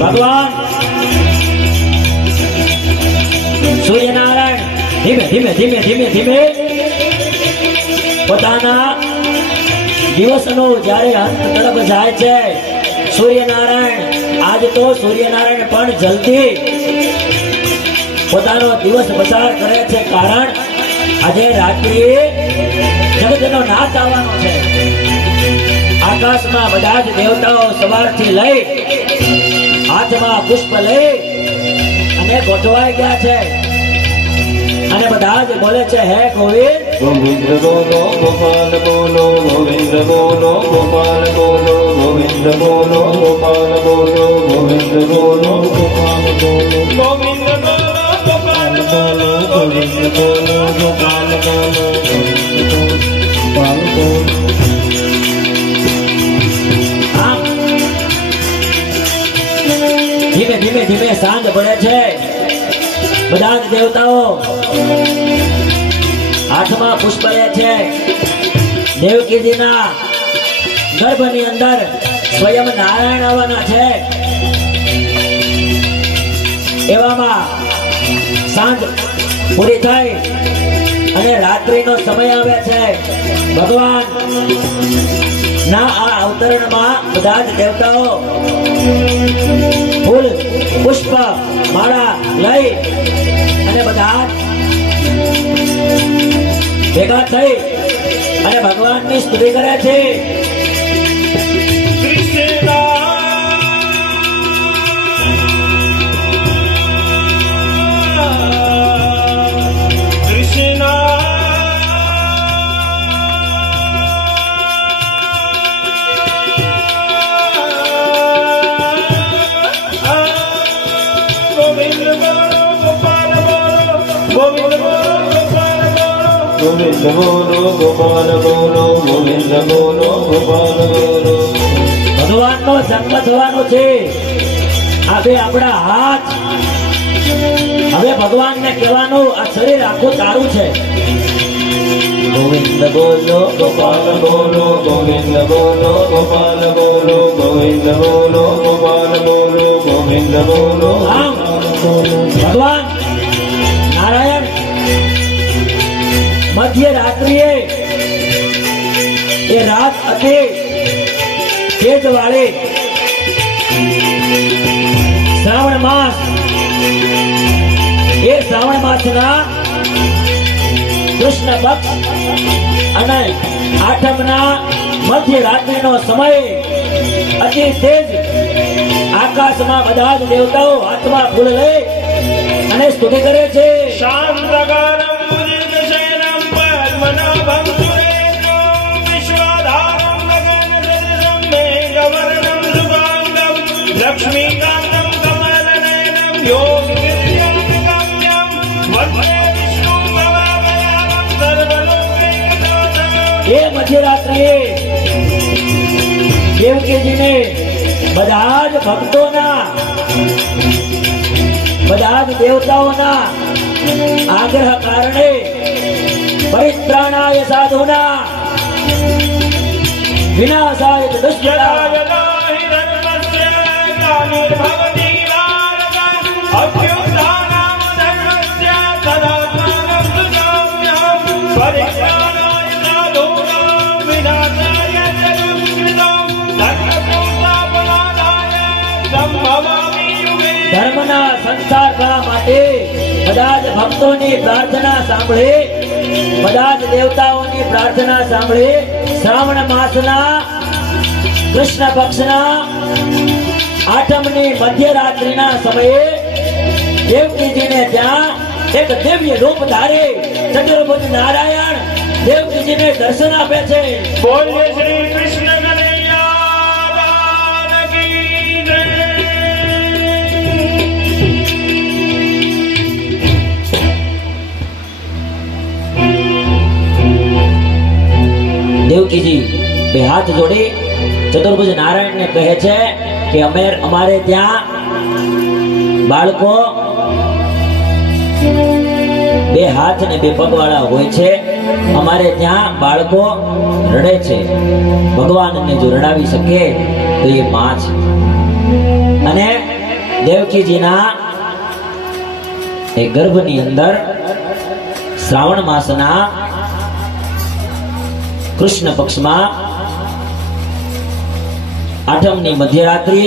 ભગવાન સૂર્યનારાયણ ધીમે ધીમે ધીમે ધીમે ધીમે પોતાના દિવસનો જ્યારે અંત તરફ જાય છે. સૂર્યનારાયણ આજ તો સૂર્યનારાયણ પણ જલ્દી પોતાનો દિવસ પસાર કરે છે, કારણ આજે રાત્રિ જગતનો નાશ આવવાનો છે. આકાશમાં બધા જ દેવતાઓ સવારથી લઈ હાથમાં પુષ્પ લઈ અને ગોઠવાઈ ગયા છે અને બધા જ બોલે છે, હે ગોવિંદ ગોવિંદ બોલો ગોપાલ બોલો, ગોવિંદ બોલો ગોપાલ બોલો, ગોવિંદ બોલો ગોપાલ બોલો, ગોવિંદ બોલો ગોપાલ બોલો, ગોવિંદ બોલો ગોપાલ બોલો, ગોવિંદ બોલો ગોપાલ બોલો, ગોપાલ બોલો. આમ ધીમે ધીમે ધીમે સાંજ પડે છે. બધા જ દેવતાઓ હાથમાં પુષ્પ લે છે. દેવકીજીના ગર્ભની અંદર સ્વયં નારાયણ આવવાના છે. એવામાં સાંજ પૂરી થઈ અને રાત્રિનો સમય આવે છે. ભગવાન ના આ અવતરણમાં બધા જ દેવતાઓ ફૂલ પુષ્પ માળા લઈ અને બધા ભેગા થઈ અને ભગવાનની સ્તુતિ કરે છે. ગોવિંદ બોલો ગોપાલ બોલો, ગોવિંદ બોલો ગોપાલ બોલો. ભગવાનનો જન્મ થવાનો છે. હવે આપણા હાથ, હવે ભગવાનને કહેવાનું આ શરીર આખું તારું છે. ગોવિંદ બોલો ગોપાલ બોલો, ગોવિંદ બોલો ગોપાલ બોલો, ગોવિંદ બોલો ગોપાલ બોલો, ગોવિંદ બોલો આમ ભગવાન નારાયણ મધ્ય રાત્રિએ એ રાત હતી તેજ વાળી શ્રાવણ માસ, એ શ્રાવણ માસના કૃષ્ણ પક્ષ અને આઠમના મધ્ય રાત્રિનો સમય અતિ તેજ. આકાશમાં બધા જ દેવતાઓ હાથમાં ફૂલ લઈ અને સ્તુતિ કરે છે. લક્ષ્મીકાંતમ કમલનયનમ યોગિન્દ્રિયગમ્યમ વંદે વિષ્ણુ ભવાભયાનમ સર્વલોકૈકનાથમ. એ મધ્યરાત્રિએ દેવકીજીને બધા જ ભક્તોના, બધા જ દેવતાઓના આગ્રહ કારણે પરિત્રાણાય સાધુના વિનાશાય દુષ્કૃતા ભવતી લાલકા અભ્યુત્થાનમ ધર્મસ્ય તદાત્માનમ સુજામ્યહમ પરિત્રાણાય સાધૂનાં વિનાશાય ચ દુષ્કૃતાં ધર્મસંસ્થાપનાય સંભવામિ યુગે. ધર્મના સંસ્થાર કરવા માટે બધા જ ભક્તોની પ્રાર્થના સાંભળી, બધા જ દેવતાઓની પ્રાર્થના સાંભળી શ્રાવણ માસના કૃષ્ણ પક્ષના આઠમની મધ્યરાત્રિના સમયે દેવકીજીને ત્યાં એક દિવ્ય રૂપ ધારી ચતુર્ભુજ નારાયણ દેવકીજીને દર્શન આપે છે. બોલીએ શ્રી કૃષ્ણ કનૈયા લાલ કી જય. દેવકીજી બે હાથ જોડી ચતુર્ભુજ નારાયણને કહે છે કે અમારે ત્યાં બાળકો બે હાથ અને બે પગ વાળા હોય છે. અમારે ત્યાં બાળકો રડે છે. ભગવાનને જો રડાવી શકે તો એ માં છે. અને દેવકીજીના એ ગર્ભની અંદર શ્રાવણ માસના કૃષ્ણ પક્ષમાં આઠમની મધ્યરાત્રિએ